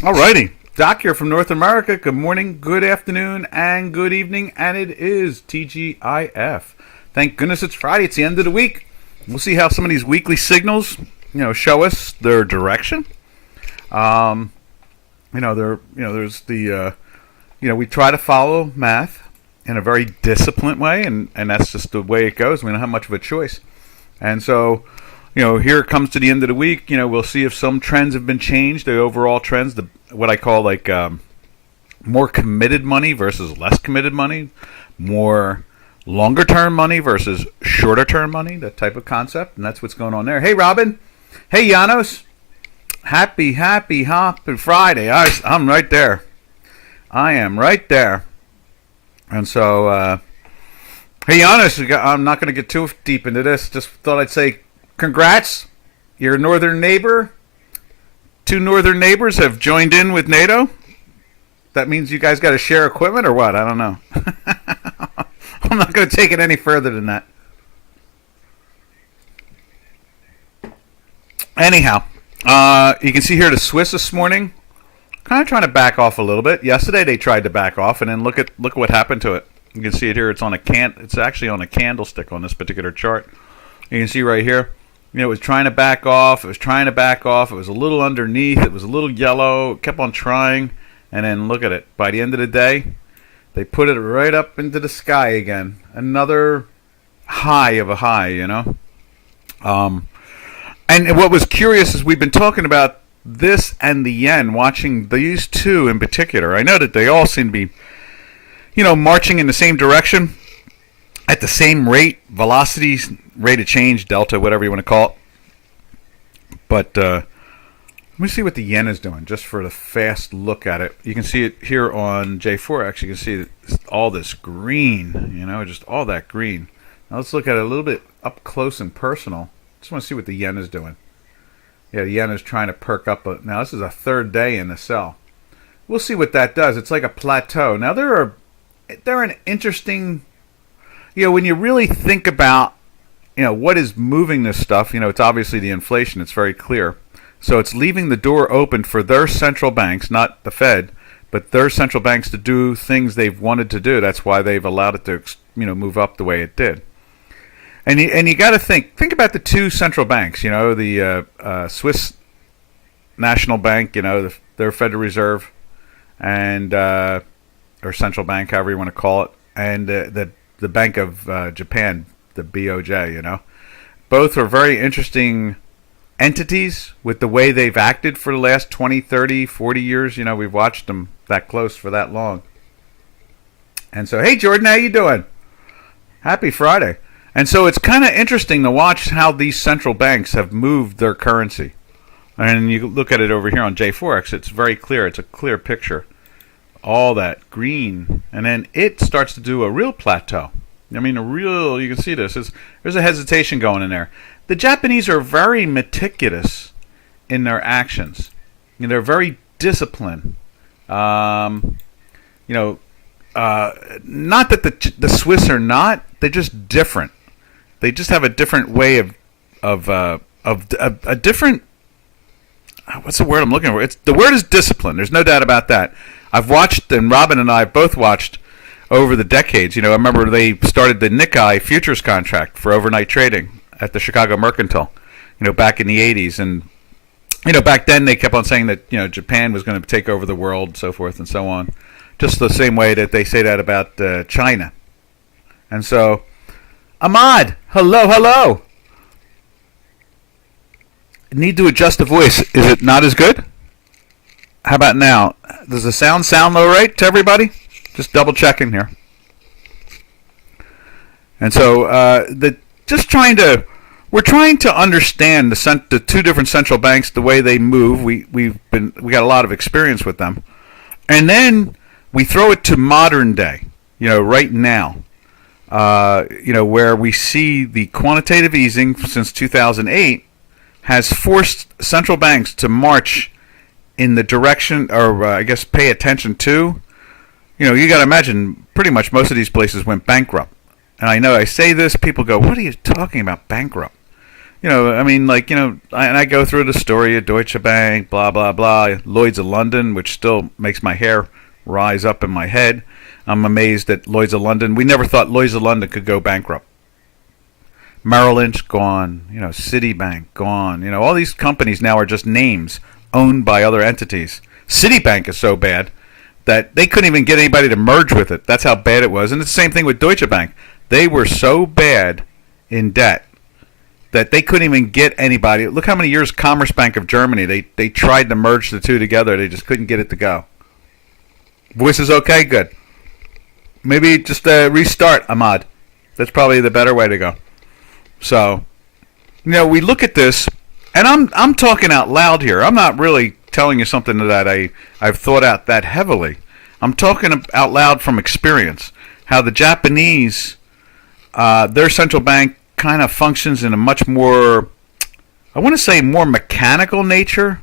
Alrighty. Doc here from North America. Good morning, good afternoon, and good evening. And it is TGIF. Thank goodness it's Friday. It's the end of the week. We'll see how some of these weekly signals, show us their direction. Um, there's we try to follow math in a very disciplined way, and that's just the way it goes. We don't have much of a choice. And so, here it comes to the end of the week. We'll see if some trends have been changed, the overall trends, what I call more committed money versus less committed money, more longer term money versus shorter term money, that type of concept. And that's what's going on there. Hey, Robin. Hey, Janos. Happy Friday. I'm right there. I am right there. And so, hey, Janos, I'm not going to get too deep into this. Just thought I'd say congrats. Your northern neighbor, two northern neighbors have joined in with NATO. That means you guys got to share equipment or what? I don't know. I'm not going to take it any further than that. Anyhow, you can see here the Swiss this morning kind of trying to back off a little bit. Yesterday they tried to back off, and then look what happened to it. You can see it here. It's actually on a candlestick on this particular chart. You can see right here. It was trying to back off. It was a little underneath. It was a little yellow. It kept on trying, and then look at it. By the end of the day, they put it right up into the sky again. Another high of a high, And what was curious is we've been talking about this and the yen, watching these two in particular. I know that they all seem to be, marching in the same direction at the same rate, velocity, rate of change, delta, whatever you want to call it. But let me see what the yen is doing, just for the fast look at it. You can see it here on J4X. You can see all this green, just all that green. Now let's look at it a little bit up close and personal. Just want to see what the yen is doing. Yeah, the yen is trying to perk up. Now this is a third day in the sell. We'll see what that does. It's like a plateau. Now they're an interesting, when you really think about, what is moving this stuff. It's obviously the inflation. It's very clear. So it's leaving the door open for their central banks, not the Fed, but their central banks to do things they've wanted to do. That's why they've allowed it to, move up the way it did. And you got to think about the two central banks. The Swiss National Bank, their Federal Reserve, and or central bank, however you want to call it, and the Bank of Japan, the BOJ. Both are very interesting entities with the way they've acted for the last 20, 30, 40 years. We've watched them that close for that long. And so, hey, Jordan, how you doing? Happy Friday. And so it's kind of interesting to watch how these central banks have moved their currency. And you look at it over here on J4X, it's very clear. It's a clear picture. All that green. And then it starts to do a real plateau. You can see this. There's a hesitation going in there. The Japanese are very meticulous in their actions. They're very disciplined. Not that the Swiss are not. They're just different. They just have a different way of a different. What's the word I'm looking for? The word is discipline. There's no doubt about that. I've watched, and Robin and I both watched over the decades. I remember they started the Nikkei futures contract for overnight trading at the Chicago Mercantile. Back in the 80s, and back then they kept on saying that Japan was going to take over the world, so forth and so on. Just the same way that they say that about China. And so, Ahmad, hello. Need to adjust the voice. Is it not as good? How about now? Does the sound all right to everybody? Just double checking here. And so, we're trying to understand the two different central banks, the way they move. We got a lot of experience with them, and then we throw it to modern day. Right now. Where we see the quantitative easing since 2008 has forced central banks to march in the direction, or pay attention to. You got to imagine pretty much most of these places went bankrupt. And I know I say this, people go, what are you talking about, bankrupt? I mean, like, and I go through the story of Deutsche Bank, blah, blah, blah, Lloyd's of London, which still makes my hair rise up in my head. I'm amazed at Lloyd's of London. We never thought Lloyd's of London could go bankrupt. Merrill Lynch, gone. Citibank, gone. All these companies now are just names owned by other entities. Citibank is so bad that they couldn't even get anybody to merge with it. That's how bad it was. And it's the same thing with Deutsche Bank. They were so bad in debt that they couldn't even get anybody. Look how many years Commerce Bank of Germany, they tried to merge the two together. They just couldn't get it to go. Voice is okay? Good. Maybe just restart, Ahmad. That's probably the better way to go. So, we look at this, and I'm talking out loud here. I'm not really telling you something that I've thought out that heavily. I'm talking out loud from experience. How the Japanese, their central bank kind of functions in a much more, I want to say, more mechanical nature.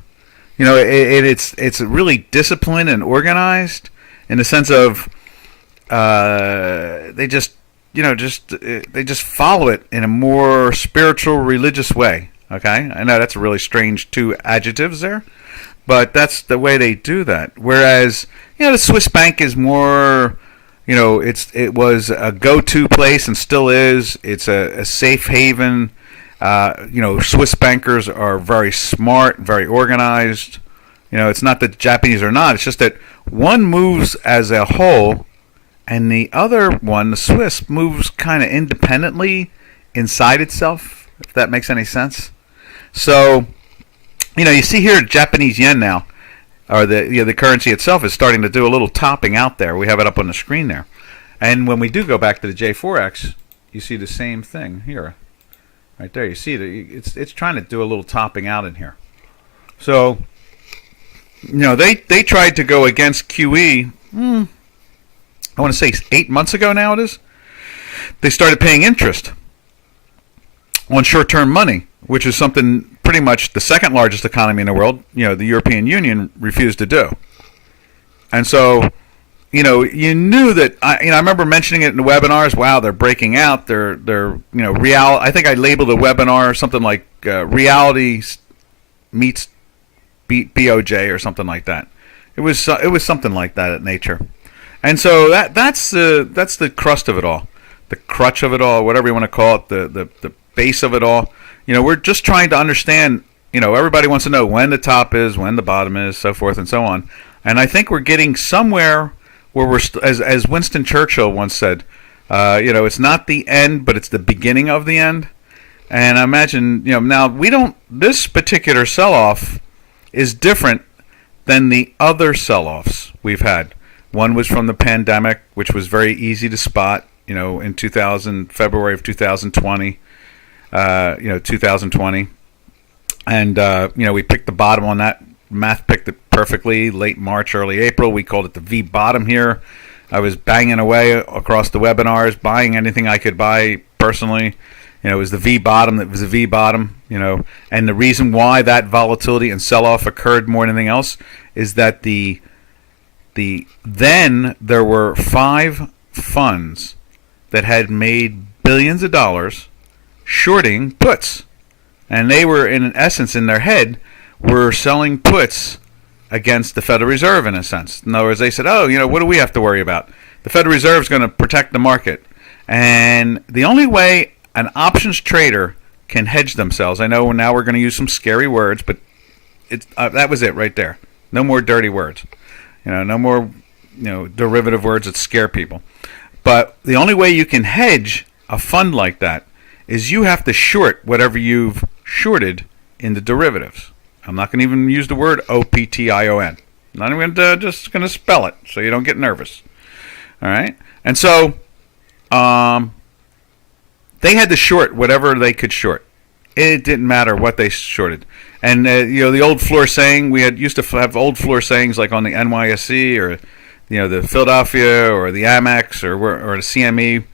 It's really disciplined and organized in the sense of they just follow it in a more spiritual, religious way. Okay, I know that's a really strange two adjectives there, but that's the way they do that. Whereas the Swiss bank is more, it was a go-to place and still is. It's a safe haven. Swiss bankers are very smart, very organized. It's not that the Japanese are not. It's just that one moves as a whole, and the other one, the Swiss, moves kind of independently inside itself, if that makes any sense. So, you see here Japanese yen now, or the currency itself is starting to do a little topping out there. We have it up on the screen there. And when we do go back to the J4X, you see the same thing here. Right there, you see it's trying to do a little topping out in here. So, they tried to go against QE, I want to say 8 months ago now it is. They started paying interest on short-term money, which is something pretty much the second largest economy in the world, the European Union, refused to do. And so, you knew that, I remember mentioning it in the webinars, wow, they're breaking out, they're I think I labeled the webinar something like reality meets BOJ or something like that. It was something like that at nature. And so that's the crust of it all, the crutch of it all, whatever you want to call it, the base of it all. We're just trying to understand. Everybody wants to know when the top is, when the bottom is, so forth and so on. And I think we're getting somewhere where we're, as Winston Churchill once said, it's not the end, but it's the beginning of the end. And I imagine, now this particular sell-off is different than the other sell-offs we've had. One was from the pandemic, which was very easy to spot, in February of 2020, 2020. And, we picked the bottom on that. Math picked it perfectly. Late March, early April. We called it the V bottom here. I was banging away across the webinars, buying anything I could buy personally. It was the V bottom. It was the V bottom, And the reason why that volatility and sell-off occurred more than anything else is that then there were 5 funds that had made billions of dollars shorting puts. And they were, in essence, in their head, were selling puts against the Federal Reserve, in a sense. In other words, they said, what do we have to worry about? The Federal Reserve is going to protect the market. And the only way an options trader can hedge themselves, I know now we're going to use some scary words, but that was it right there. No more dirty words. No more, derivative words that scare people. But the only way you can hedge a fund like that is you have to short whatever you've shorted in the derivatives. I'm not going to even use the word OPTION. I'm not even just going to spell it so you don't get nervous. All right? And so they had to short whatever they could short. It didn't matter what they shorted. And, the old floor saying, we used to have old floor sayings like on the NYSE or, the Philadelphia or the Amex or the CME.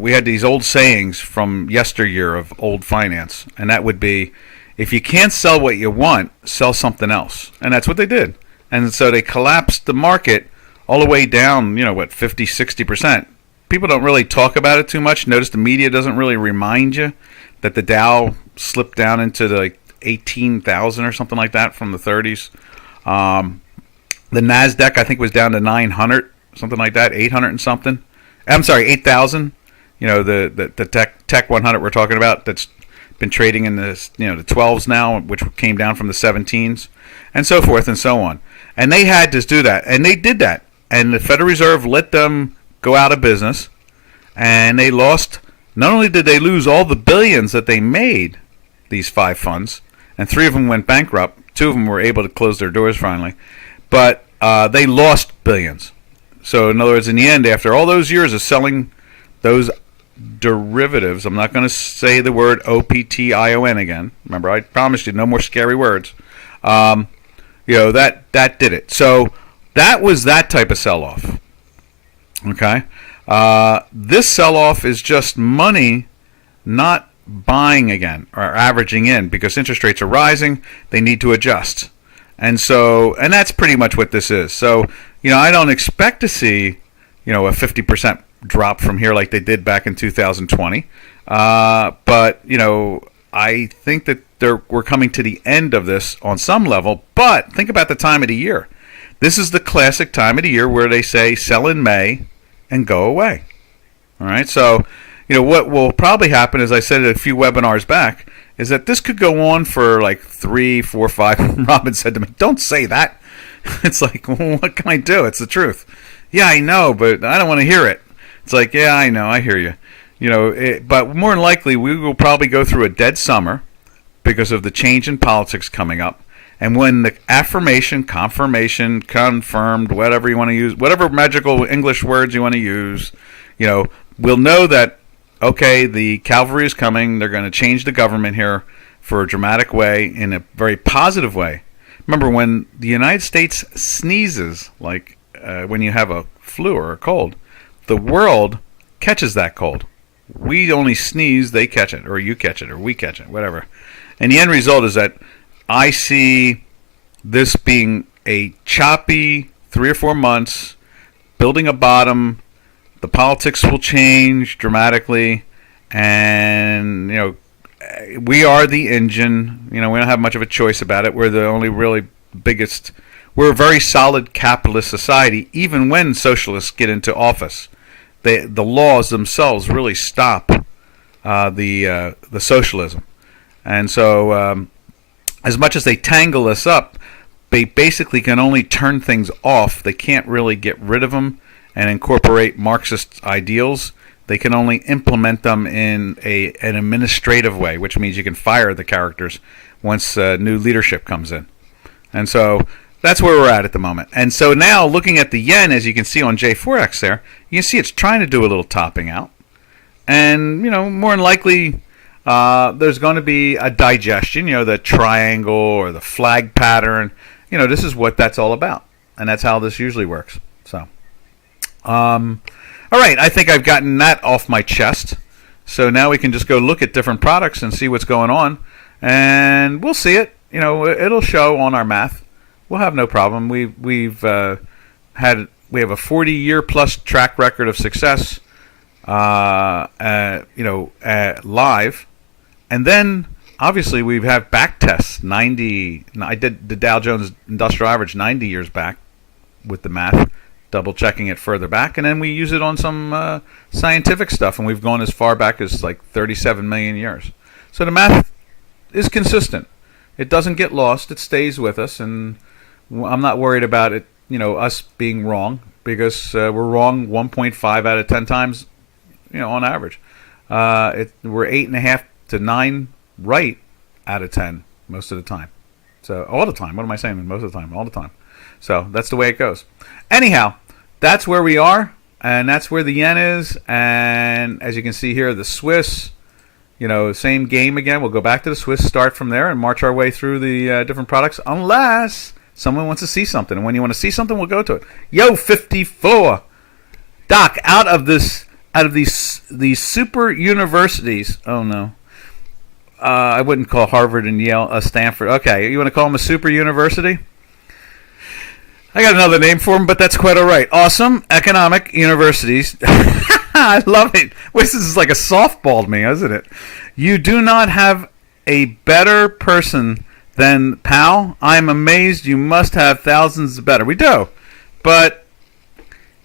We had these old sayings from yesteryear of old finance. And that would be, if you can't sell what you want, sell something else. And that's what they did. And so they collapsed the market all the way down, 50, 60%. People don't really talk about it too much. Notice the media doesn't really remind you that the Dow slipped down into like 18,000 or something like that from the 30s. The Nasdaq I think was down to 900, something like that, 800 and something. I'm sorry, 8,000. The tech 100 we're talking about that's been trading in the the 12s now, which came down from the 17s, and so forth and so on. And they had to do that, and they did that. And the Federal Reserve let them go out of business, and they lost. Not only did they lose all the billions that they made, these 5 funds, and 3 of them went bankrupt. 2 of them were able to close their doors finally, but they lost billions. So in other words, in the end, after all those years of selling those derivatives, I'm not going to say the word OPTION again. Remember, I promised you no more scary words. That did it. So that was that type of sell-off. Okay, this sell-off is just money not buying again or averaging in because interest rates are rising. They need to adjust, and that's pretty much what this is. So I don't expect to see a 50% drop from here like they did back in 2020. But I think that we're coming to the end of this on some level. But think about the time of the year. This is the classic time of the year where they say sell in May and go away. All right. So what will probably happen, as I said a few webinars back, is that this could go on for like 3, 4, 5. Robin said to me, "Don't say that." It's like, well, what can I do? It's the truth. Yeah, I know, but I don't want to hear it. It's like, yeah, I know, I hear you. But more than likely, we will probably go through a dead summer because of the change in politics coming up. And when the affirmation, confirmation, confirmed, whatever you want to use, whatever magical English words you want to use, we'll know that, okay, the cavalry is coming. They're going to change the government here for a dramatic way, in a very positive way. Remember, when the United States sneezes, like when you have a flu or a cold, the world catches that cold. We only sneeze, they catch it, or you catch it, or we catch it, whatever. And the end result is that I see this being a choppy 3 or 4 months, building a bottom. The politics will change dramatically, and we are the engine. We don't have much of a choice about it. We're the only really biggest. We're a very solid capitalist society, even when socialists get into office. The laws themselves really stop the socialism. And so as much as they tangle us up, they basically can only turn things off. They can't really get rid of them and incorporate Marxist ideals. They can only implement them in an administrative way, which means you can fire the characters once new leadership comes in. And so that's where we're at the moment. And so now, looking at the yen, as you can see on J4X there, you can see it's trying to do a little topping out. And, more than likely, there's going to be a digestion, the triangle or the flag pattern. This is what that's all about. And that's how this usually works. So, all right, I think I've gotten that off my chest. So now we can just go look at different products and see what's going on. And we'll see it. It'll show on our math. We'll have no problem. We have a 40-year plus track record of success, live, and then obviously we have back tests. 90. I did the Dow Jones Industrial Average 90 years back with the math, double checking it further back, and then we use it on some scientific stuff, and we've gone as far back as like 37 million years. So the math is consistent. It doesn't get lost. It stays with us, and I'm not worried about it, us being wrong, because we're wrong 1.5 out of 10 times, on average. We're 8.5 to 9 right out of 10 most of the time. So all the time. What am I saying? Most of the time, all the time. So that's the way it goes. Anyhow, that's where we are, and that's where the yen is. And as you can see here, the Swiss, same game again. We'll go back to the Swiss, start from there, and march our way through the different products, unless someone wants to see something. And when you want to see something, we'll go to it. Yo, 54. Doc, out of these super universities. Oh, no. I wouldn't call Harvard and Yale Stanford. Okay, you want to call them a super university? I got another name for them, but that's quite all right. Awesome economic universities. I love it. This is like a softball to me, isn't it? You do not have a better person than Powell. I'm amazed. You must have thousands better. We do. But,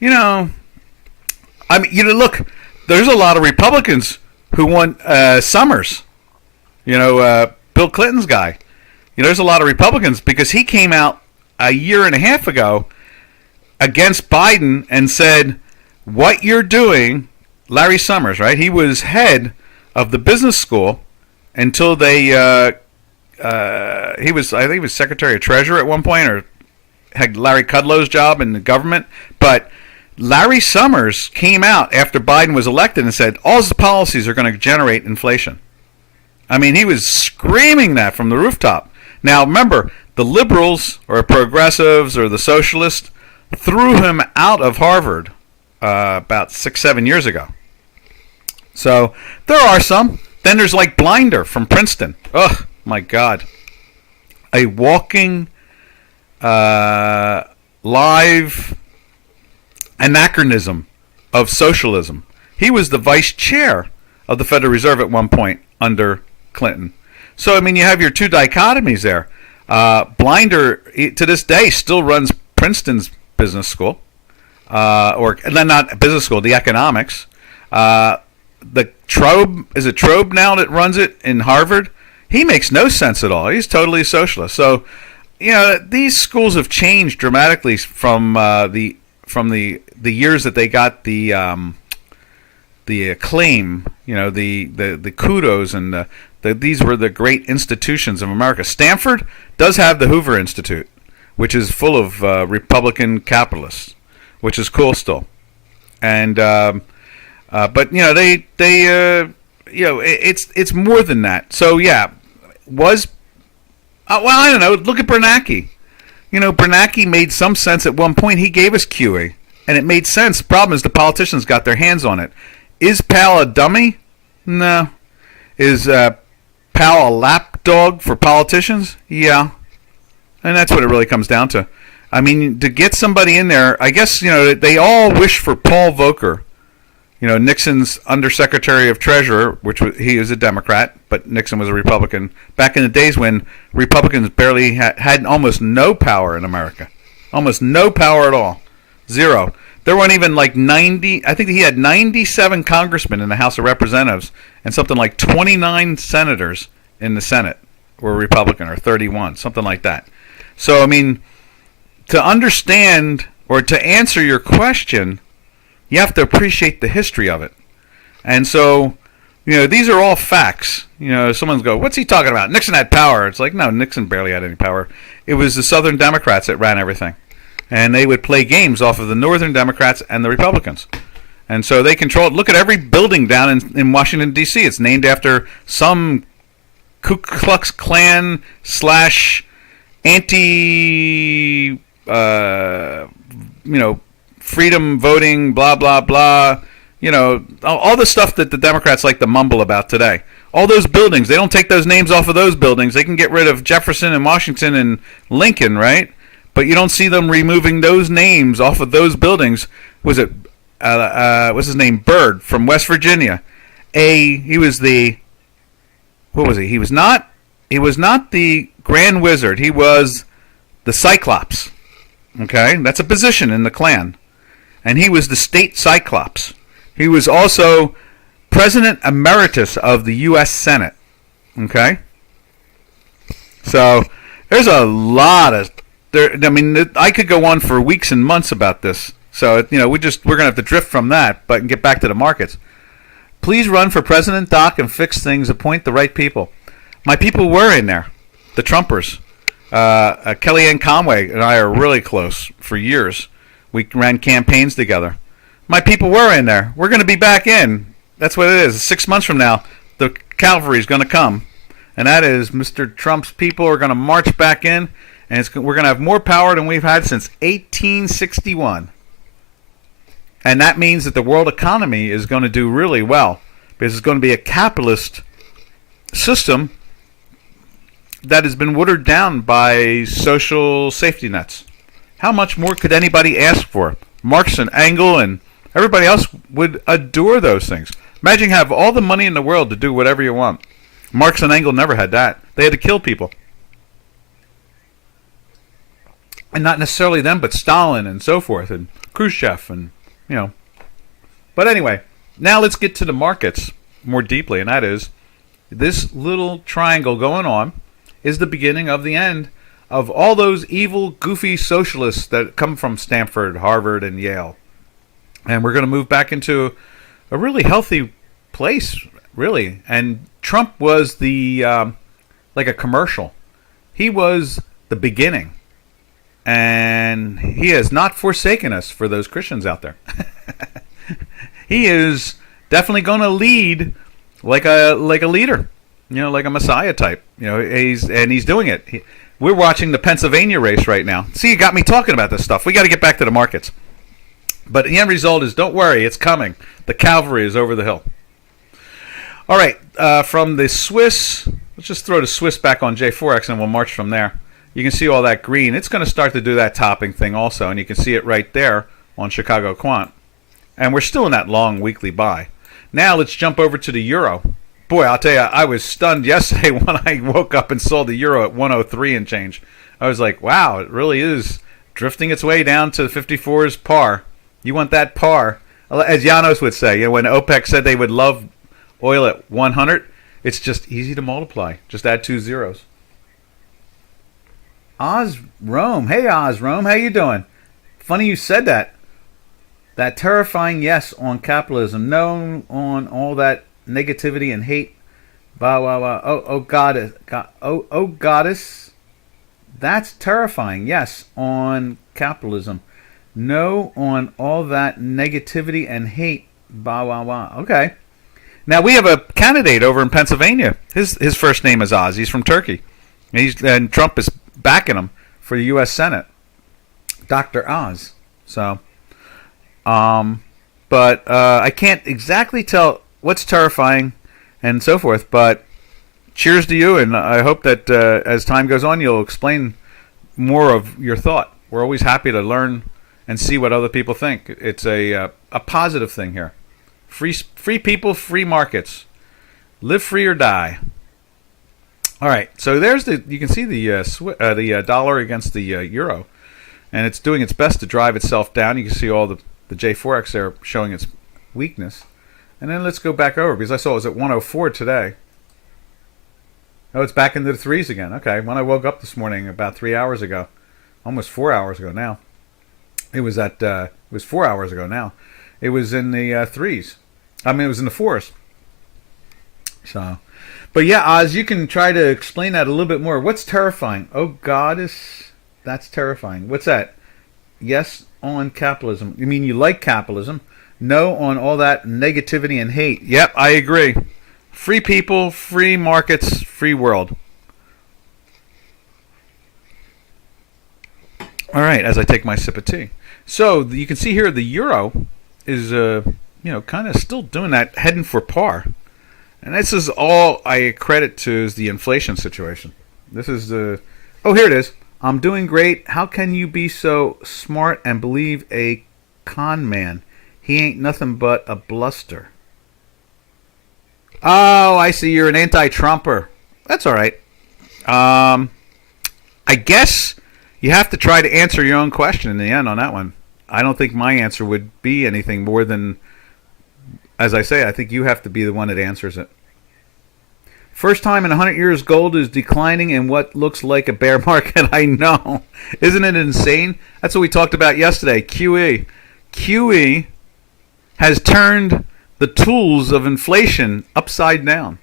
look, there's a lot of Republicans who want Summers, Bill Clinton's guy. There's a lot of Republicans because he came out a year and a half ago against Biden and said, what you're doing, Larry Summers, right? He was head of the business school until I think he was Secretary of Treasury at one point, or had Larry Kudlow's job in the government. But Larry Summers came out after Biden was elected and said, all his policies are going to generate inflation. I mean, he was screaming that from the rooftop. Now, remember, the liberals or progressives or the socialists threw him out of Harvard about 6-7 years ago. So there are some. Then there's like Blinder from Princeton. Ugh, my God. A walking live anachronism of socialism. He was the vice chair of the Federal Reserve at one point under Clinton. So, I mean, you have your two dichotomies there. Blinder, to this day, still runs Princeton's business school. Or not business school, the economics. The Trobe, is it Trobe now that runs it in Harvard? He makes no sense at all. He's totally a socialist. So, these schools have changed dramatically from the years that they got the acclaim, the kudos, and these were the great institutions of America. Stanford does have the Hoover Institute, which is full of Republican capitalists, which is cool still. And but it's more than that. So yeah, I don't know. Look at Bernanke. Bernanke made some sense at one point. He gave us QE, and it made sense. The problem is the politicians got their hands on it. Is Powell a dummy? No. Is Powell a lapdog for politicians? Yeah. And that's what it really comes down to. I mean, to get somebody in there, I guess, they all wish for Paul Volcker, Nixon's undersecretary of treasurer, he was a Democrat, but Nixon was a Republican. Back in the days when Republicans barely had almost no power in America. Almost no power at all. Zero. There weren't even like 90, I think he had 97 congressmen in the House of Representatives and something like 29 senators in the Senate were Republican, or 31, something like that. So, I mean, to understand or to answer your question, you have to appreciate the history of it. And so, these are all facts. Someone's go, what's he talking about? Nixon had power. It's like, no, Nixon barely had any power. It was the Southern Democrats that ran everything. And they would play games off of the Northern Democrats and the Republicans. And so they controlled. Look at every building down in Washington, D.C. It's named after some Ku Klux Klan / anti, freedom voting, blah, blah, blah. All the stuff that the Democrats like to mumble about today. All those buildings, they don't take those names off of those buildings. They can get rid of Jefferson and Washington and Lincoln, right? But you don't see them removing those names off of those buildings. Was it, what's his name? Byrd from West Virginia. He was the, what was he? He was not the Grand Wizard. He was the Cyclops. Okay? That's a position in the Klan. And he was the state Cyclops. He was also President Emeritus of the U.S. Senate. Okay? So, there's a lot of... I could go on for weeks and months about this. So, we're going to have to drift from that, but get back to the markets. Please run for President, Doc, and fix things. Appoint the right people. My people were in there. The Trumpers. Kellyanne Conway and I are really close for years. We ran campaigns together. My people were in there. We're going to be back in. That's what it is. 6 months from now, the cavalry is going to come. And that is Mr. Trump's people are going to march back in. And we're going to have more power than we've had since 1861. And that means that the world economy is going to do really well. Because it's going to be a capitalist system that has been watered down by social safety nets. How much more could anybody ask for? Marx and Engels and Everybody else would adore those things. Imagine you have all the money in the world to do whatever you want. Marx and Engels never had that. They had to kill people. And not necessarily them, but Stalin and so forth, and Khrushchev, and, you know. But anyway, now let's get to the markets more deeply, and that is, this little triangle going on is the beginning of the end of all those evil, goofy socialists that come from Stanford, Harvard, and Yale. And we're going to move back into a really healthy place, really. And Trump was the, like a commercial. He was the beginning. And he has not forsaken us for those Christians out there. He is definitely going to lead like a leader, like a Messiah type. He's doing it. We're watching the Pennsylvania race right now. See, you got me talking about this stuff. We got to get back to the markets. But the end result is, don't worry, it's coming. The cavalry is over the hill. All right, from the Swiss, let's just throw the Swiss back on J4X and we'll march from there. You can see all that green. It's going to start to do that topping thing also, and you can see it right there on Chicago Quant. And we're still in that long weekly buy. Now let's jump over to the euro. Boy, I'll tell you, I was stunned yesterday when I woke up and saw the euro at 103 and change. I was like, wow, it really is drifting its way down to the 54's par. You want that par. As Janos would say, when OPEC said they would love oil at 100, it's just easy to multiply. Just add 2 zeros. Oz Rome. Hey, Oz Rome. How you doing? Funny you said that. That terrifying yes on capitalism. No on all that negativity and hate. Bah, bah, bah. Oh, goddess. Oh, goddess. That's terrifying. Yes on capitalism. No on all that negativity and hate. Bah, bah, bah. Okay. Now, we have a candidate over in Pennsylvania. His first name is Oz. He's from Turkey. And Trump is backing him for the U.S. Senate. Dr. Oz. So, but I can't exactly tell what's terrifying and so forth, but cheers to you, and I hope that as time goes on, you'll explain more of your thought. We're always happy to learn and see what other people think. It's a positive thing here. Free people, free markets. Live free or die. All right, so there's you can see the dollar against the euro, and it's doing its best to drive itself down. You can see all the J4X there showing its weakness. And then let's go back over, because I saw it was at 104 today. Oh, it's back into the threes again. Okay, when I woke up this morning about 3 hours ago, almost 4 hours ago now, it was 4 hours ago now. It was in the threes. I mean, it was in the fours. So, but yeah, Oz, you can try to explain that a little bit more. What's terrifying? Oh, goddess, that's terrifying. What's that? Yes on capitalism. You mean you like capitalism? No on all that negativity and hate. Yep, I agree. Free people, free markets, free world. All right, as I take my sip of tea. So you can see here the euro is, kind of still doing that, heading for par. And this is all I credit to is the inflation situation. This is the... Oh, here it is. I'm doing great. How can you be so smart and believe a con man? He ain't nothing but a bluster. Oh, I see. You're an anti-Trumper. That's all right. I guess you have to try to answer your own question in the end on that one. I don't think my answer would be anything more than, as I say, I think you have to be the one that answers it. First time in 100 years, gold is declining in what looks like a bear market. I know. Isn't it insane? That's what we talked about yesterday. QE. QE has turned the tools of inflation upside down.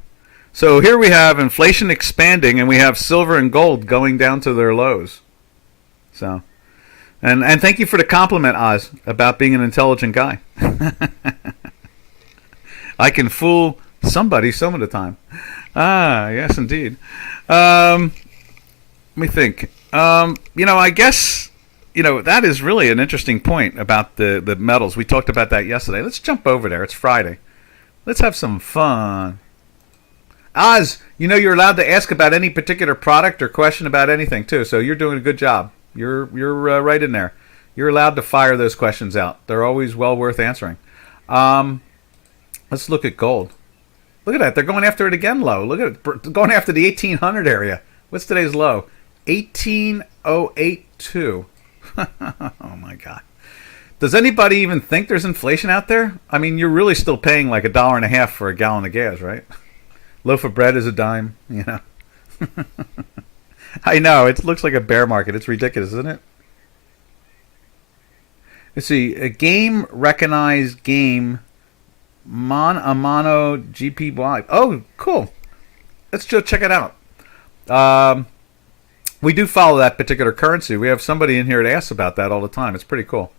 So here we have inflation expanding, and we have silver and gold going down to their lows. So, and thank you for the compliment, Oz, about being an intelligent guy. I can fool somebody some of the time. Ah, yes, indeed. Let me think. I guess, that is really an interesting point about the metals. We talked about that yesterday. Let's jump over there. It's Friday. Let's have some fun. Oz, you're allowed to ask about any particular product or question about anything, too, so you're doing a good job. You're right in there. You're allowed to fire those questions out. They're always well worth answering. Um, let's look at gold. Look at that. They're going after it again low. Look at it. Going after the 1800 area. What's today's low? 18082. Oh my God. Does anybody even think there's inflation out there? I mean, you're really still paying like $1.50 for a gallon of gas, right? Loaf of bread is a dime, you know. I know, it looks like a bear market. It's ridiculous, isn't it? Let's see. A game recognized game a mono GPY. Oh, cool. Let's go check it out. We do follow that particular currency. We have somebody in here that asks about that all the time. It's pretty cool.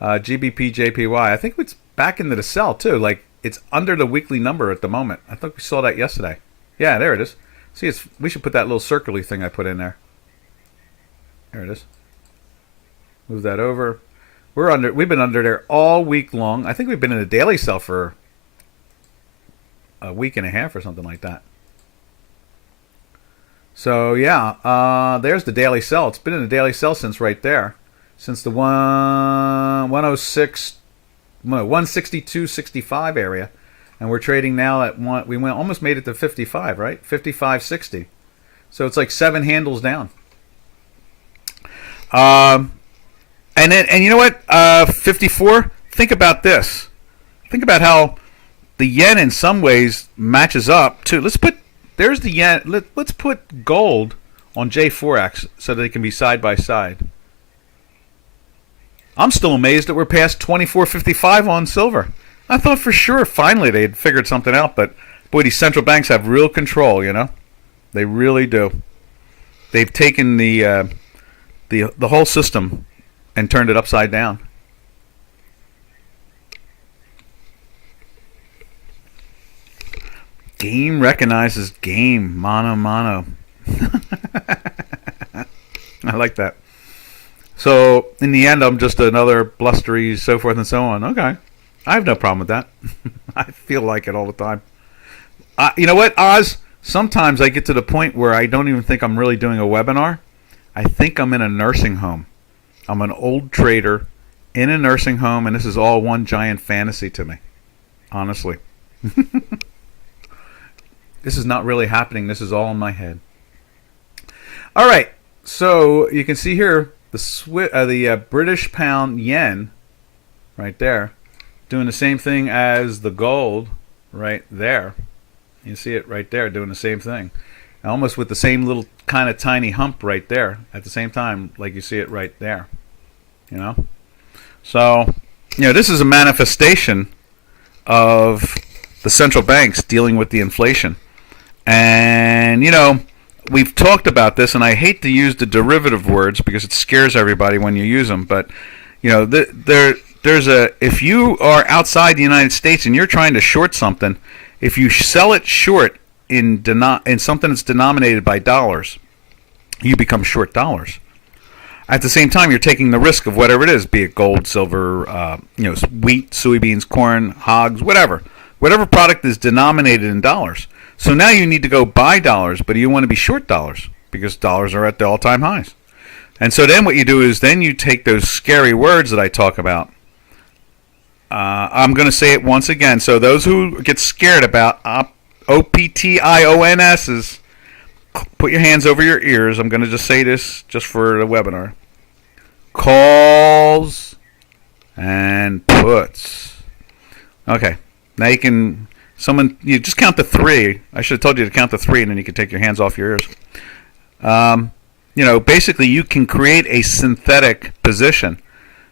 GBP JPY. I think it's back into the sell too. Like it's under the weekly number at the moment. I think we saw that yesterday. Yeah, there it is. See, we should put that little circly thing I put in there. There it is. Move that over. We've been under there all week long. I think we've been in a daily sell for a week and a half or something like that. So yeah, there's the daily sell. It's been in a daily sell since right there, since the 162.65 area, and we're trading now at we almost made it to 55, right? 55.60. So it's like 7 handles down. And you know what? 54. Think about this. Think about how the yen in some ways matches up to. There's the yen. Let's put gold on J4X so they can be side by side. I'm still amazed that we're past 24.55 on silver. I thought for sure finally they'd figured something out, but boy, these central banks have real control. You know, they really do. They've taken the whole system and turned it upside down. Game recognizes game. Mono. I like that. So, in the end, I'm just another blustery, so forth and so on. Okay. I have no problem with that. I feel like it all the time. You know what, Oz? Sometimes I get to the point where I don't even think I'm really doing a webinar. I think I'm in a nursing home. I'm an old trader in a nursing home, and this is all one giant fantasy to me. Honestly. This is not really happening. This is all in my head. All right. So you can see here the British pound yen right there doing the same thing as the gold right there. You see it right there doing the same thing. Almost with the same little kind of tiny hump right there at the same time, like you see it right there. You know? So, this is a manifestation of the central banks dealing with the inflation. And, we've talked about this, and I hate to use the derivative words because it scares everybody when you use them, but, if you are outside the United States and you're trying to short something, if you sell it short in something that's denominated by dollars, you become short dollars. At the same time, you're taking the risk of whatever it is, be it gold, silver, wheat, soybeans, corn, hogs, whatever product is denominated in dollars. So now you need to go buy dollars, but you want to be short dollars because dollars are at the all-time highs. And so then what you do is then you take those scary words that I talk about. I'm going to say it once again. So those who get scared about OPTIONSs, put your hands over your ears. I'm going to just say this just for the webinar. Calls and puts. Okay. Now you can... you just count to 3. I should have told you to count to 3, and then you can take your hands off your ears. Basically you can create a synthetic position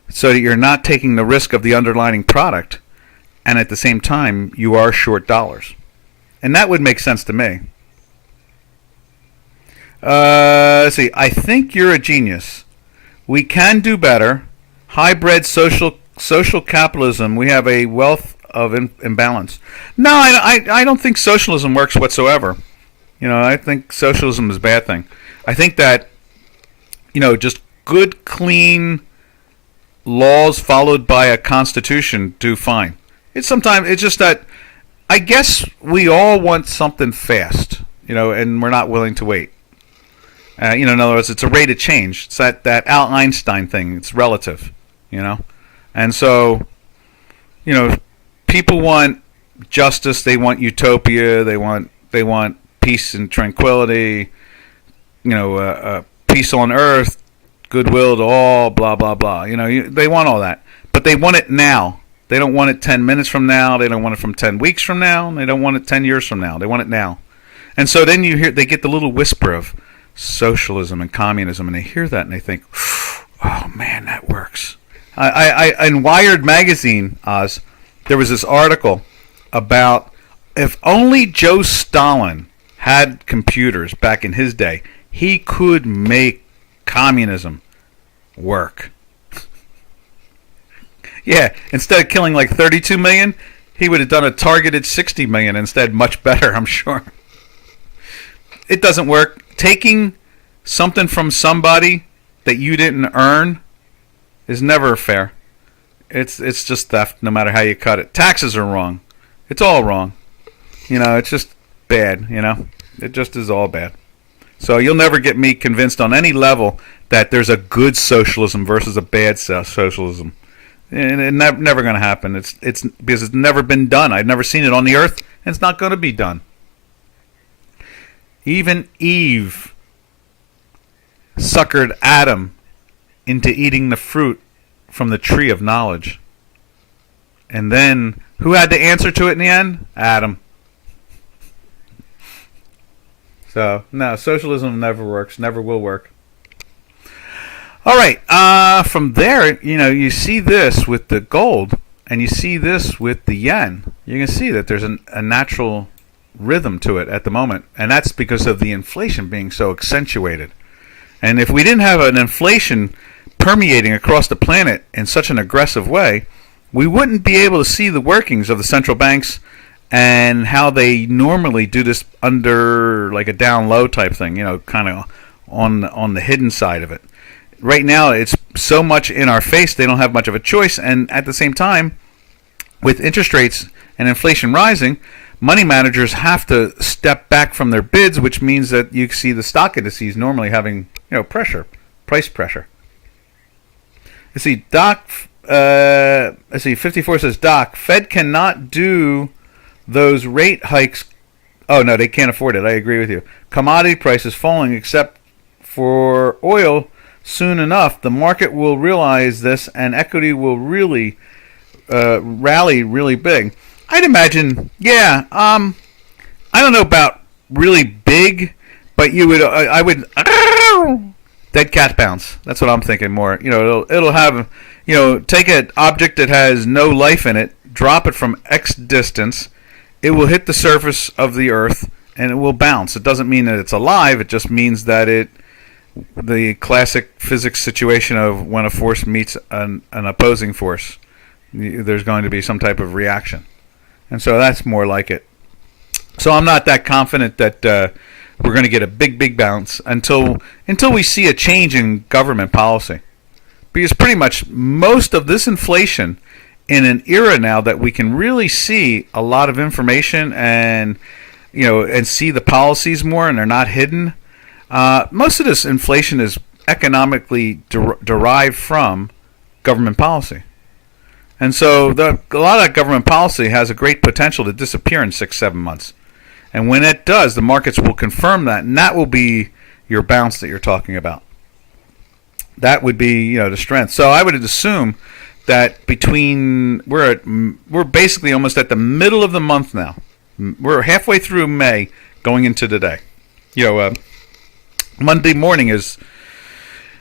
so that you're not taking the risk of the underlying product, and at the same time you are short dollars. And that would make sense to me. Let's see. I think you're a genius. We can do better. Hybrid social capitalism. We have a wealth of imbalance. No, I don't think socialism works whatsoever. I think socialism is a bad thing. I think that, just good, clean laws followed by a constitution do fine. It's just that I guess we all want something fast, and we're not willing to wait. In other words, it's a rate of change. It's that Al Einstein thing. It's relative, and so, people want justice. They want utopia. They want peace and tranquility. Peace on earth, goodwill to all. Blah blah blah. They want all that, but they want it now. They don't want it 10 minutes from now. They don't want it from 10 weeks from now. They don't want it 10 years from now. They want it now. And so then they get the little whisper of socialism and communism, and they hear that and they think, oh man, that works. In Wired magazine, Oz, there was this article about if only Joe Stalin had computers back in his day, he could make communism work. Yeah, instead of killing like 32 million, he would have done a targeted 60 million instead. Much better, I'm sure. It doesn't work. Taking something from somebody that you didn't earn is never fair. It's just theft, no matter how you cut it. Taxes are wrong. It's all wrong. It's just bad, It just is all bad. So you'll never get me convinced on any level that there's a good socialism versus a bad socialism. And it's never going to happen. It's because it's never been done. I've never seen it on the earth, and it's not going to be done. Even Eve suckered Adam into eating the fruit from the tree of knowledge. And then, who had to answer to it in the end? Adam. So, no, socialism never works, never will work. All right, from there, you see this with the gold, and you see this with the yen. You can see that there's a natural rhythm to it at the moment, and that's because of the inflation being so accentuated. And if we didn't have an inflation permeating across the planet in such an aggressive way, we wouldn't be able to see the workings of the central banks and how they normally do this under like a down low type thing, kind of on the hidden side of it. Right now, it's so much in our face, they don't have much of a choice. And at the same time, with interest rates and inflation rising, money managers have to step back from their bids, which means that you see the stock indices normally having, price pressure. Let's see, 54 says, Doc, Fed cannot do those rate hikes. Oh, no, they can't afford it. I agree with you. Commodity prices falling except for oil. Soon enough, the market will realize this, and equity will really rally really big. I'd imagine, yeah. I don't know about really big, but I would dead cat bounce. That's what I'm thinking more. It'll have, take an object that has no life in it, drop it from X distance, it will hit the surface of the Earth, and it will bounce. It doesn't mean that it's alive. It just means that the classic physics situation of when a force meets an opposing force, there's going to be some type of reaction. And so that's more like it. So I'm not that confident that we're going to get a big bounce until we see a change in government policy. Because pretty much most of this inflation in an era now that we can really see a lot of information and see the policies more, and they're not hidden. Most of this inflation is economically derived from government policy. And so a lot of that government policy has a great potential to disappear in 6-7 months. And when it does, the markets will confirm that, and that will be your bounce that you're talking about. That would be the strength. So I would assume that we're basically almost at the middle of the month now. We're halfway through May going into today. Monday morning is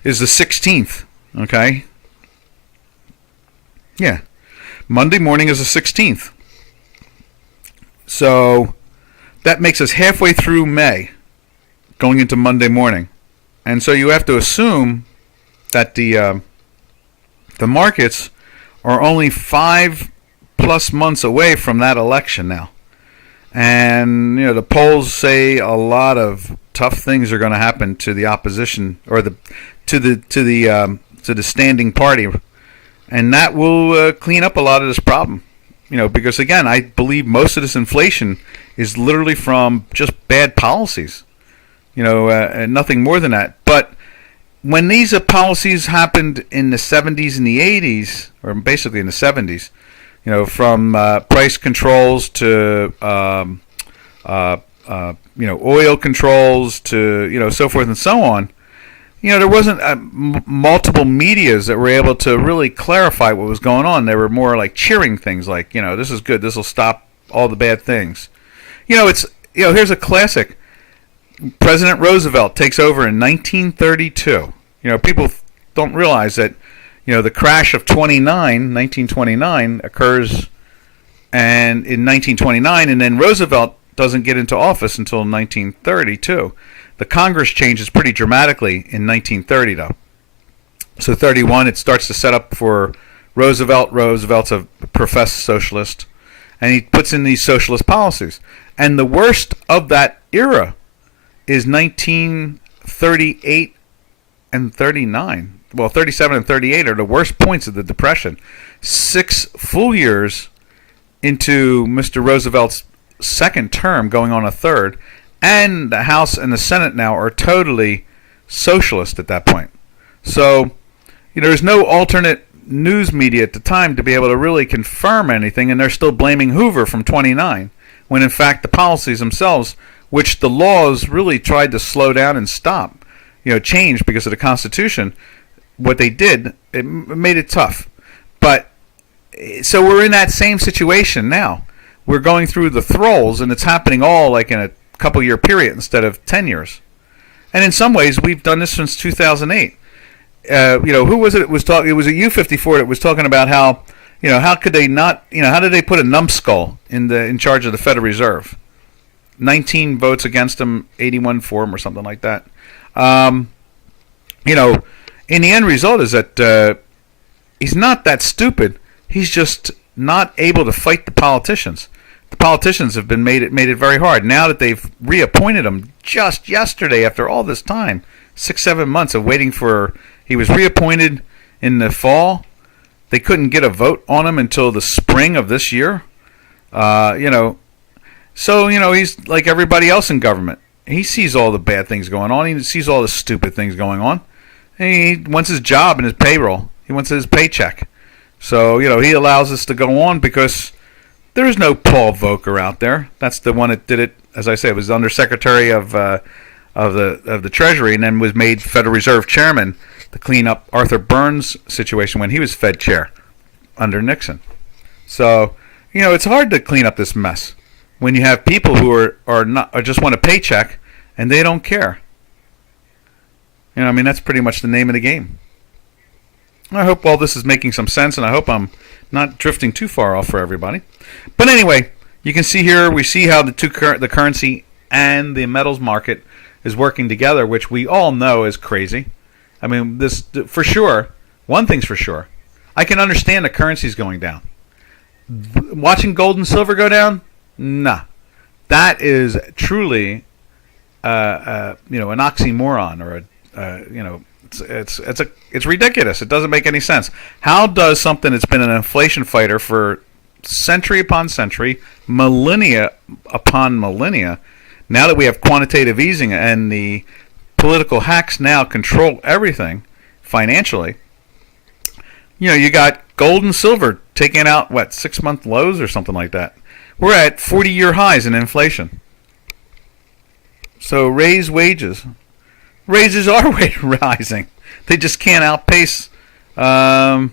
the 16th, okay? Yeah. Monday morning is the 16th. So that makes us halfway through May going into Monday morning. And so you have to assume that the markets are only 5+ months away from that election now. And the polls say a lot of tough things are going to happen to the opposition or to the standing party, and that will clean up a lot of this problem. Because again, I believe most of this inflation is literally from just bad policies. and nothing more than that. But when these policies happened in the 70s and the 80s, or basically in the 70s, from price controls to oil controls to so forth and so on. There wasn't multiple medias that were able to really clarify what was going on. They were more like cheering things, like this is good, this will stop all the bad things. Here's a classic. President Roosevelt takes over in 1932. People don't realize that the crash of 1929 occurs and in 1929, and then Roosevelt doesn't get into office until 1932. The Congress changes pretty dramatically in 1930, though. So 31, it starts to set up for Roosevelt. Roosevelt's a professed socialist, and he puts in these socialist policies. And the worst of that era is 1938 and 39. Well, 37 and 38 are the worst points of the Depression. 6 full years into Mr. Roosevelt's second term, going on a third, and the House and the Senate now are totally socialist at that point. So, there's no alternate news media at the time to be able to really confirm anything, and they're still blaming Hoover from 29, when in fact the policies themselves, which the laws really tried to slow down and stop, changed because of the Constitution. What they did, it made it tough. But so we're in that same situation now. We're going through the thralls, and it's happening all like in a couple-year period instead of 10 years. And in some ways, we've done this since 2008. Who was it? It was talking. It was a U-54 that was talking about how, how could they not, how did they put a numbskull in charge of the Federal Reserve? 19 votes against him, 81 for him, or something like that. In the end result is that he's not that stupid. He's just not able to fight the politicians. The politicians have been made it very hard. Now that they've reappointed him just yesterday, after all this time, 6-7 months of waiting for, he was reappointed in the fall. They couldn't get a vote on him until the spring of this year. So he's like everybody else in government. He sees all the bad things going on. He sees all the stupid things going on. And he wants his job and his payroll. He wants his paycheck. So he allows this to go on because there is no Paul Volcker out there. That's the one that did it. As I said, was Undersecretary of the Treasury, and then was made Federal Reserve Chairman to clean up Arthur Burns' situation when he was Fed Chair under Nixon. So it's hard to clean up this mess when you have people who are just want a paycheck and they don't care. That's pretty much the name of the game. I hope all this is making some sense, and I hope I'm not drifting too far off for everybody. But anyway, you can see here, we see how the currency and the metals market is working together, which we all know is crazy. This for sure. One thing's for sure. I can understand the currency's going down. Watching gold and silver go down? Nah. That is truly, an oxymoron, or it's ridiculous. It doesn't make any sense. How does something that's been an inflation fighter for century upon century, millennia upon millennia, now that we have quantitative easing and the political hacks now control everything financially, you got gold and silver taking out 6-month lows or something like that. We're at 40-year highs in inflation. So raise wages. Raises are rising. They just can't outpace, what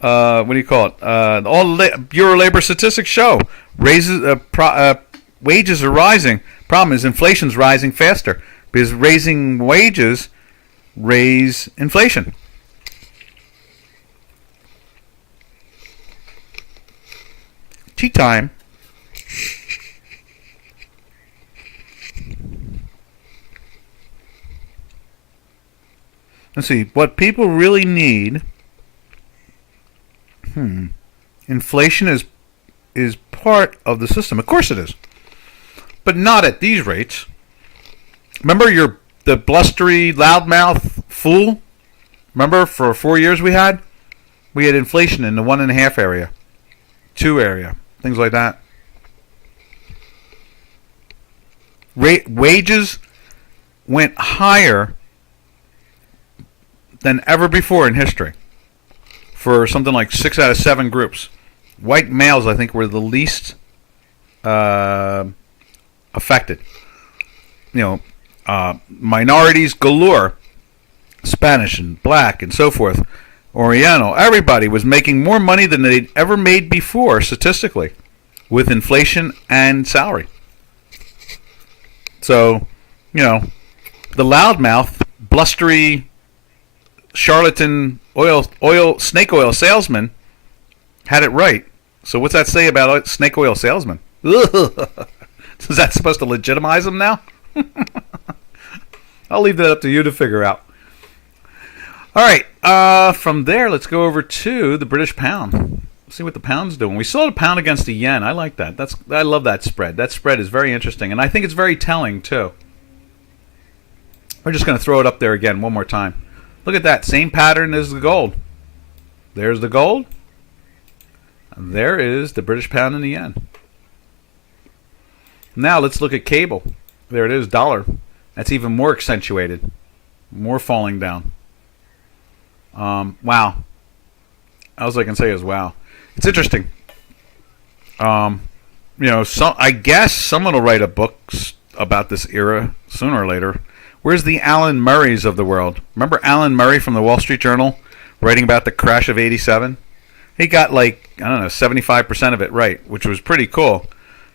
do you call it? All Bureau Labor statistics show wages are rising. Problem is inflation's rising faster because raising wages raise inflation. Tea time. Let's see, what people really need. Inflation is part of the system. Of course it is. But not at these rates. Remember the blustery, loudmouth fool? Remember for 4 years we had inflation in the 1.5 area, 2 area, things like that. Wages went higher than ever before in history for something like 6 out of 7 groups. White males, I think, were the least affected. Minorities galore, Spanish and black and so forth, Oriental, everybody was making more money than they'd ever made before statistically with inflation and salary. So, the loudmouth, blustery, charlatan snake oil salesman had it right. So what's that say about snake oil salesman? Is that supposed to legitimize them now? I'll leave that up to you to figure out. All right, from there, let's go over to the British pound. See what the pound's doing. We saw the pound against the yen. I like that. I love that spread. That spread is very interesting, and I think it's very telling too. We're just going to throw it up there again one more time. Look at that. Same pattern as the gold. There's the gold. And there is the British pound and the yen. Now let's look at cable. There it is, dollar. That's even more accentuated. More falling down. Wow. All I can say is wow. It's interesting. I guess someone will write a book about this era sooner or later. Where's the Alan Murrays of the world? Remember Alan Murray from the Wall Street Journal writing about the crash of '87? He got 75% of it right, which was pretty cool.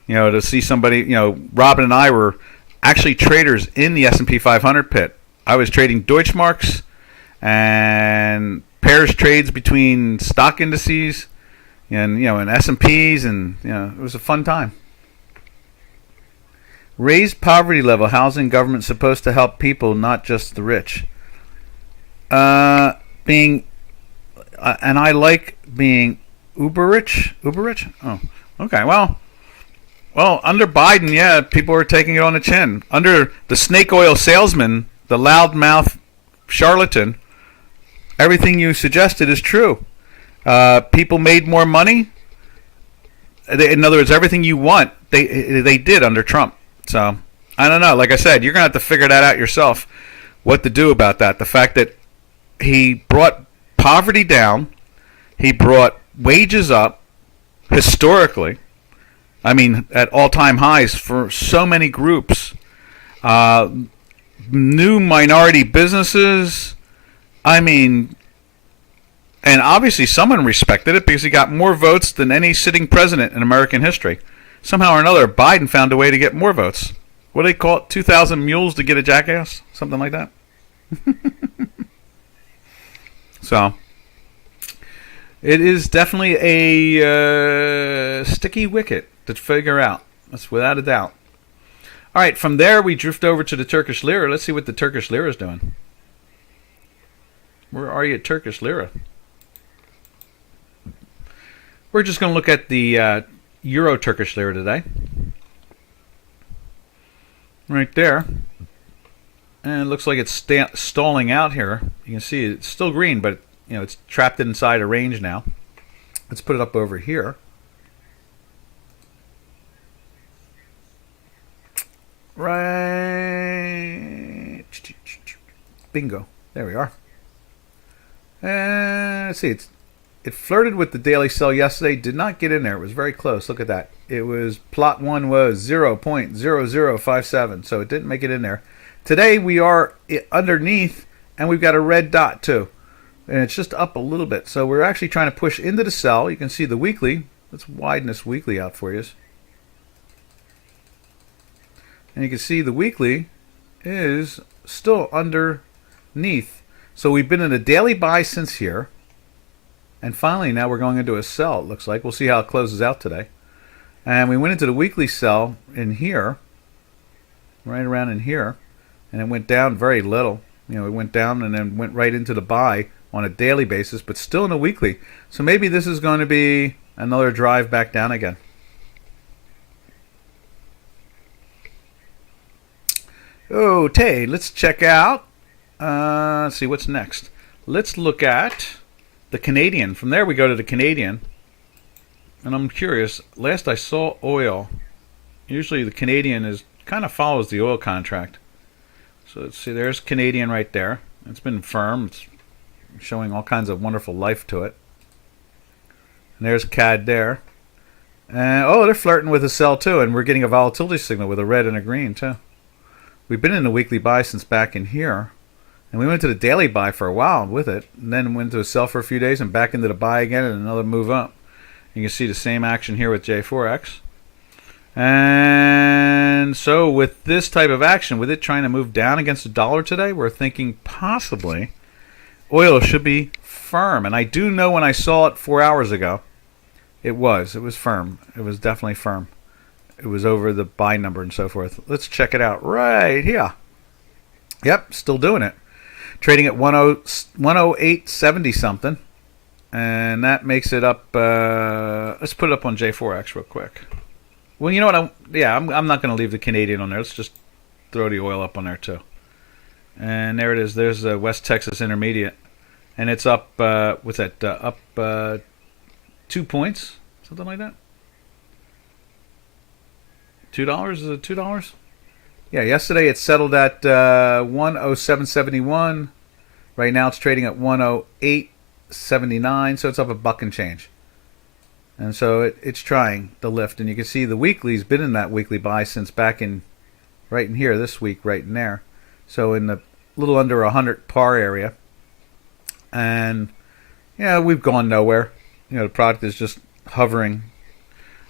To see somebody, Robin and I were actually traders in the S&P 500 pit. I was trading Deutschmarks and pairs trades between stock indices and and S&Ps, and it was a fun time. Raised poverty level, housing government supposed to help people, not just the rich. And I like being uber rich. Uber rich? Oh, okay. Well, under Biden, yeah, people are taking it on the chin. Under the snake oil salesman, the loudmouth charlatan, everything you suggested is true. People made more money. In other words, everything you want, they did under Trump. So, I don't know. Like I said, you're going to have to figure that out yourself, what to do about that. The fact that he brought poverty down, he brought wages up historically. I mean, at all-time highs for so many groups. New minority businesses. I mean, and obviously someone respected it because he got more votes than any sitting president in American history. Somehow or another, Biden found a way to get more votes. What do they call it? 2,000 mules to get a jackass? Something like that. So, it is definitely a sticky wicket to figure out. That's without a doubt. All right, from there we drift over to the Turkish Lira. Let's see what the Turkish Lira is doing. Where are you at Turkish Lira? We're just going to look at the Euro Turkish Lira today. Right there. And it looks like it's stalling out here. You can see it's still green, but it's trapped inside a range now. Let's put it up over here. Right. Bingo. There we are. And let's see. It flirted with the daily sell yesterday. Did not get in there. It was very close. Look at that. It was plot 1 was 0.0057. So it didn't make it in there. Today we are underneath, and we've got a red dot too. And it's just up a little bit. So we're actually trying to push into the sell. You can see the weekly. Let's widen this weekly out for you. And you can see the weekly is still underneath. So we've been in a daily buy since here. And finally, now we're going into a sell, it looks like. We'll see how it closes out today. And we went into the weekly sell in here, right around in here. And it went down very little. It went down and then went right into the buy on a daily basis, but still in a weekly. So maybe this is going to be another drive back down again. Okay, let's check out. Let's see what's next. Let's look at the Canadian. From there we go to the Canadian. And I'm curious, last I saw oil, usually the Canadian kind of follows the oil contract. So let's see, there's Canadian right there. It's been firm. It's showing all kinds of wonderful life to it. And there's CAD there. And oh, they're flirting with a sell too, and we're getting a volatility signal with a red and a green too. We've been in a weekly buy since back in here, and we went to the daily buy for a while with it, and then went to a sell for a few days and back into the buy again and another move up. You can see the same action here with J4X. And so with this type of action, with it trying to move down against the dollar today, we're thinking possibly oil should be firm. And I do know when I saw it 4 hours ago, it was firm. It was definitely firm. It was over the buy number and so forth. Let's check it out right here. Yep, still doing it. Trading at 108.70 something. And that makes it up. Let's put it up on J4X real quick. Well, you know what? I'm not going to leave the Canadian on there. Let's just throw the oil up on there too. And there it is. There's the West Texas Intermediate. And it's up, what's that? Up 2 points? Something like that? $2? Is it $2? Yeah, yesterday it settled at 107.71. Right now it's trading at 108.79, so it's up a buck and change. And so it's trying the lift. And you can see the weekly's been in that weekly buy since back in, right in here, this week, right in there. So in the little under 100 par area. And, yeah, we've gone nowhere. You know, the product is just hovering.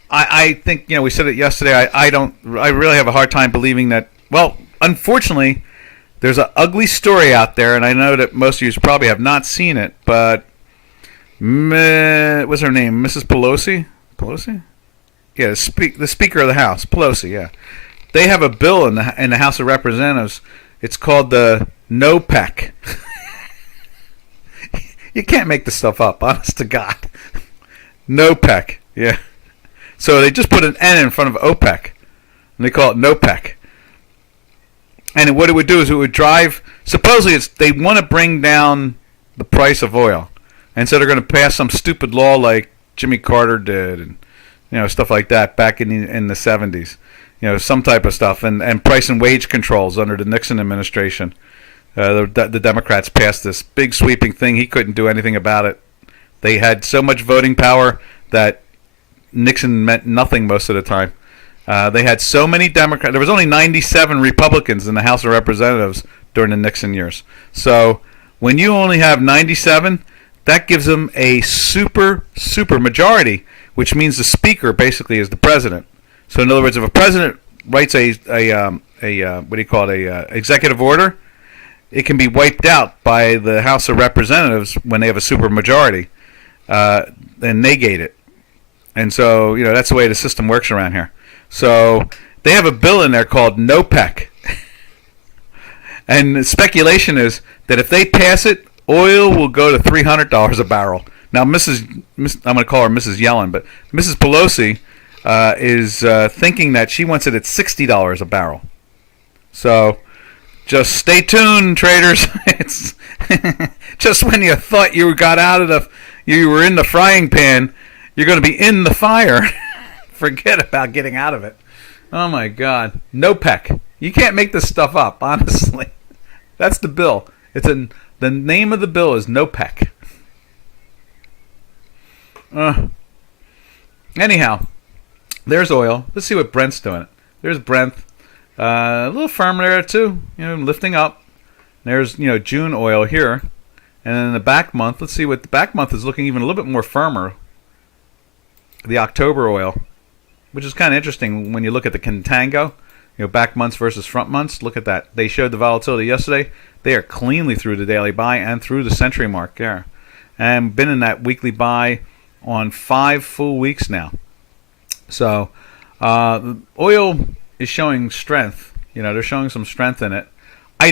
I think, you know, we said it yesterday. I really have a hard time believing that. Well, unfortunately, there's an ugly story out there, and I know that most of you probably have not seen it. But what's her name? Mrs. Pelosi. Pelosi? Yeah, the Speaker of the House, Pelosi. Yeah, they have a bill in the House of Representatives. It's called the NOPEC. You can't make this stuff up, honest to God. NOPEC, yeah. So they just put an N in front of OPEC, and they call it NOPEC. And what it would do is it would drive. Supposedly, they want to bring down the price of oil, and so they're going to pass some stupid law like Jimmy Carter did, and stuff like that back in the 70s. Some type of stuff, and price and wage controls under the Nixon administration. The Democrats passed this big sweeping thing. He couldn't do anything about it. They had so much voting power that Nixon meant nothing most of the time. They had so many Democrats. There was only 97 Republicans in the House of Representatives during the Nixon years. So when you only have 97, that gives them a super majority, which means the Speaker basically is the president. So in other words, if a president writes a executive order, it can be wiped out by the House of Representatives when they have a super majority and negate it. And so, that's the way the system works around here. So they have a bill in there called NOPEC. And the speculation is that if they pass it, oil will go to $300 a barrel. Now, I'm going to call her Mrs. Yellen, but Mrs. Pelosi is thinking that she wants it at $60 a barrel. So just stay tuned, traders. It's just when you thought you got out of you were in the frying pan, you're going to be in the fire. Forget about getting out of it. Oh my God, NOPEC. You can't make this stuff up, honestly. That's the bill. The name of the bill is NOPEC. Anyhow, there's oil. Let's see what Brent's doing. There's Brent. A little firmer there too, lifting up. There's, June oil here. And then the back month, let's see what the back month is looking even a little bit more firmer. The October oil, which is kind of interesting when you look at the contango, back months versus front months. Look at that. They showed the volatility yesterday. They are cleanly through the daily buy and through the century mark there. And been in that weekly buy on 5 full weeks now. So oil is showing strength. They're showing some strength in it. I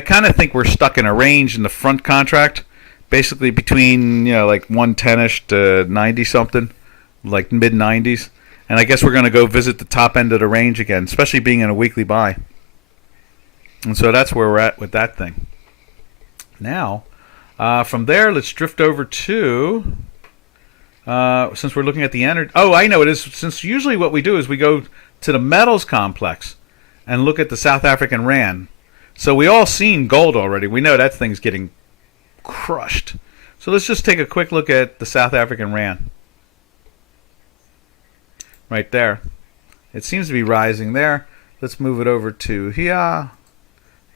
kind of think we're stuck in a range in the front contract, basically between, like 110-ish to 90-something, like mid-90s. And I guess we're going to go visit the top end of the range again, especially being in a weekly buy. And so that's where we're at with that thing. Now, from there, let's drift over to, since we're looking at the energy. Oh, I know it is. Since usually what we do is we go to the metals complex and look at the South African rand. So we all seen gold already. We know that thing's getting crushed. So let's just take a quick look at the South African rand. Right there. It seems to be rising there. Let's move it over to here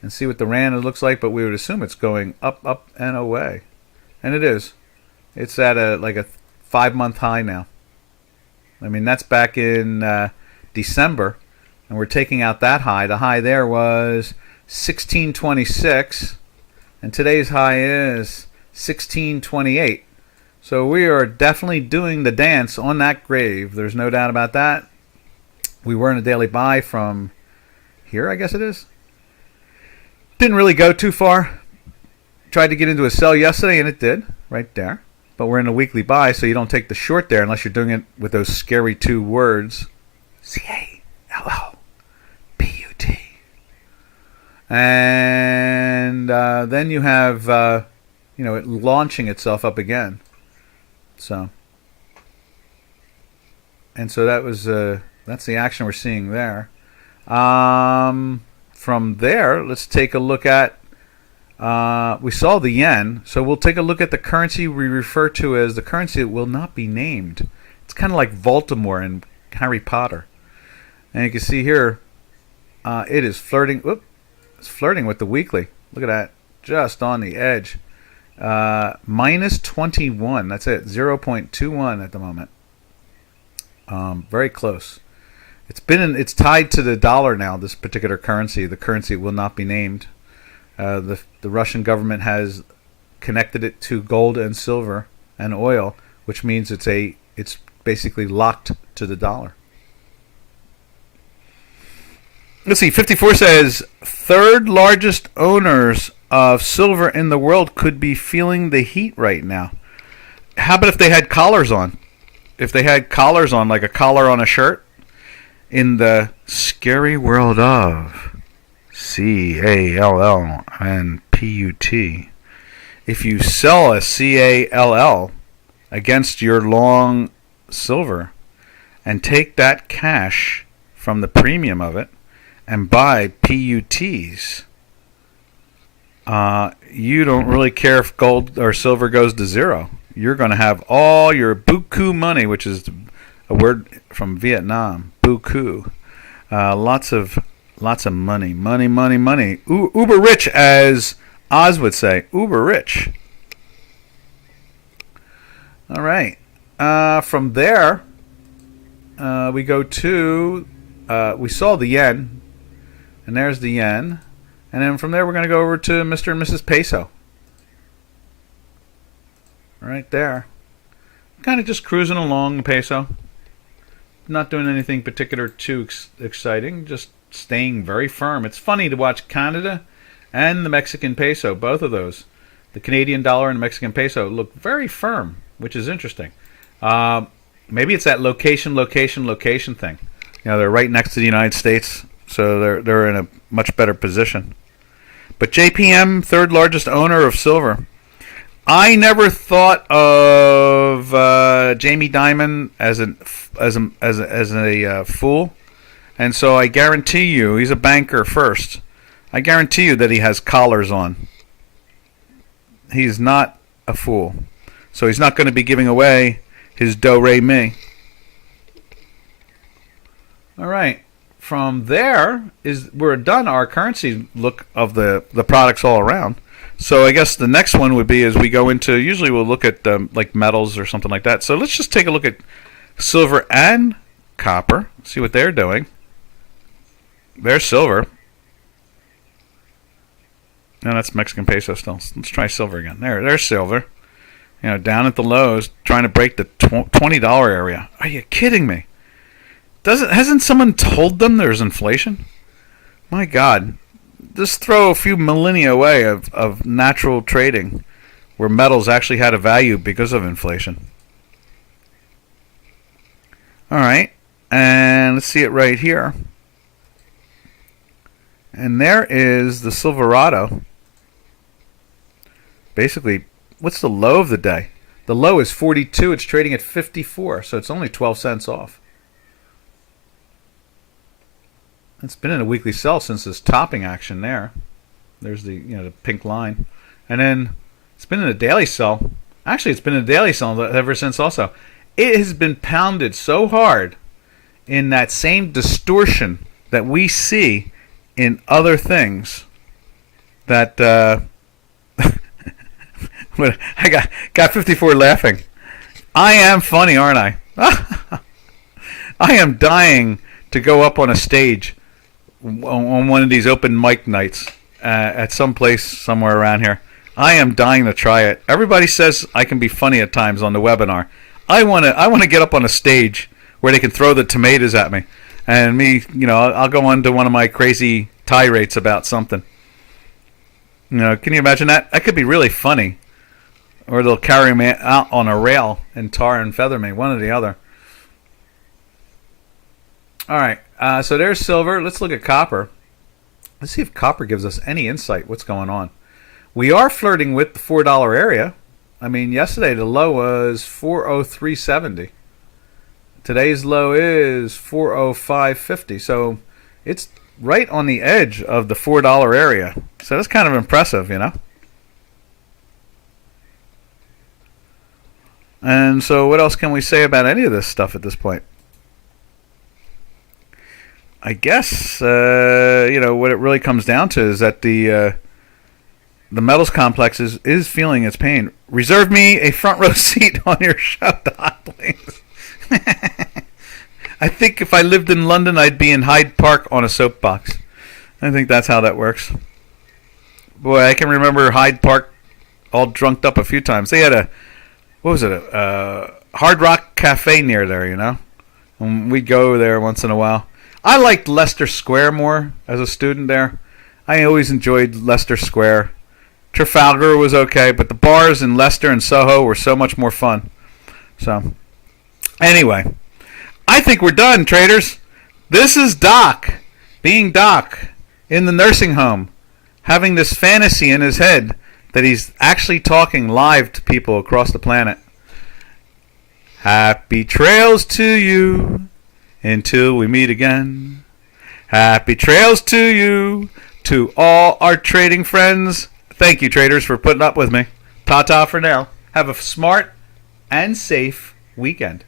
and see what the rand looks like, but we would assume it's going up, up, and away. And it is. It's at like a 5-month high now. I mean, that's back in December, and we're taking out that high. The high there was 1626, and today's high is 1628. So we are definitely doing the dance on that grave. There's no doubt about that. We were in a daily buy from here, I guess it is. Didn't really go too far. Tried to get into a sell yesterday, and it did, right there. But we're in a weekly buy, so you don't take the short there unless you're doing it with those scary 2 words. CALLPUT. And then you have, it launching itself up again. So that was that's the action we're seeing there. From there, let's take a look at. We saw the yen, so we'll take a look at the currency we refer to as the currency that will not be named. It's kind of like Voldemort in Harry Potter. And you can see here, it is flirting. It's flirting with the weekly. Look at that, just on the edge. Minus 21. That's it. 0.21 at the moment. Very close. It's tied to the dollar now. This particular currency, the currency will not be named. The Russian government has connected it to gold and silver and oil, which means it's basically locked to the dollar. Let's see. 54 says 3rd largest owners of silver in the world could be feeling the heat right now. How about if they had collars on? If they had collars on, like a collar on a shirt, in the scary world of CALL and PUT. If you sell a CALL against your long silver and take that cash from the premium of it and buy PUTs, you don't really care if gold or silver goes to zero. You're going to have all your buku money, which is a word from Vietnam. Buku. Lots of money. Money. Uber rich, as Oz would say. Uber rich. All right. From there, we go to, we saw the yen, and there's the yen. And then from there, we're going to go over to Mr. and Mrs. Peso. Right there. Kind of just cruising along the peso. Not doing anything particular too exciting. Just staying very firm. It's funny to watch Canada and the Mexican peso, both of those. The Canadian dollar and the Mexican peso look very firm, which is interesting. Maybe it's that location thing. They're right next to the United States, so they're in a much better position. But JPM, 3rd largest owner of silver. I never thought of Jamie Dimon as a fool, and so I guarantee you, he's a banker first. I guarantee you that he has collars on. He's not a fool, so he's not going to be giving away his do-re-mi. All right. From there we're done our currency look of the products all around. So I guess the next one would be as we go into, usually we'll look at like metals or something like that. So let's just take a look at silver and copper, see what they're doing. There's silver. No, that's Mexican peso still. Let's try silver again. There's silver. Down at the lows, trying to break the $20 area. Are you kidding me? Hasn't someone told them there's inflation? My God. Just throw a few millennia away of natural trading where metals actually had a value because of inflation. All right. And let's see it right here. And there is the Silverado. Basically, what's the low of the day? The low is 42. It's trading at 54, so it's only 12 cents off. It's been in a weekly sell since this topping action there. There's the pink line, and then it's been in a daily sell. Actually, it's been in a daily sell ever since. Also, it has been pounded so hard in that same distortion that we see in other things that I got 54 laughing. I am funny, aren't I? I am dying to go up on a stage on one of these open mic nights at some place somewhere around here. I am dying to try it. Everybody says I can be funny at times on the webinar. I want to get up on a stage where they can throw the tomatoes at me, and me, I'll go on to one of my crazy tirades about something. Can you imagine that? That could be really funny. Or they'll carry me out on a rail and tar and feather me, one or the other. All right, so there's silver. Let's look at copper. Let's see if copper gives us any insight what's going on. We are flirting with the $4 area. I mean, yesterday the low was 403.70. Today's low is 405.50. So it's right on the edge of the $4 area. So that's kind of impressive, And so what else can we say about any of this stuff at this point? I guess, what it really comes down to is that the metals complex is feeling its pain. Reserve me a front row seat on your show, Don, please. I think if I lived in London, I'd be in Hyde Park on a soapbox. I think that's how that works. Boy, I can remember Hyde Park all drunked up a few times. They had a Hard Rock Cafe near there, And we'd go there once in a while. I liked Leicester Square more as a student there. I always enjoyed Leicester Square. Trafalgar was okay, but the bars in Leicester and Soho were so much more fun. So, anyway, I think we're done, traders. This is Doc, being Doc, in the nursing home, having this fantasy in his head that he's actually talking live to people across the planet. Happy trails to you until we meet again. Happy trails to you, to all our trading friends. Thank you, traders, for putting up with me. Ta-ta for now. Have a smart and safe weekend.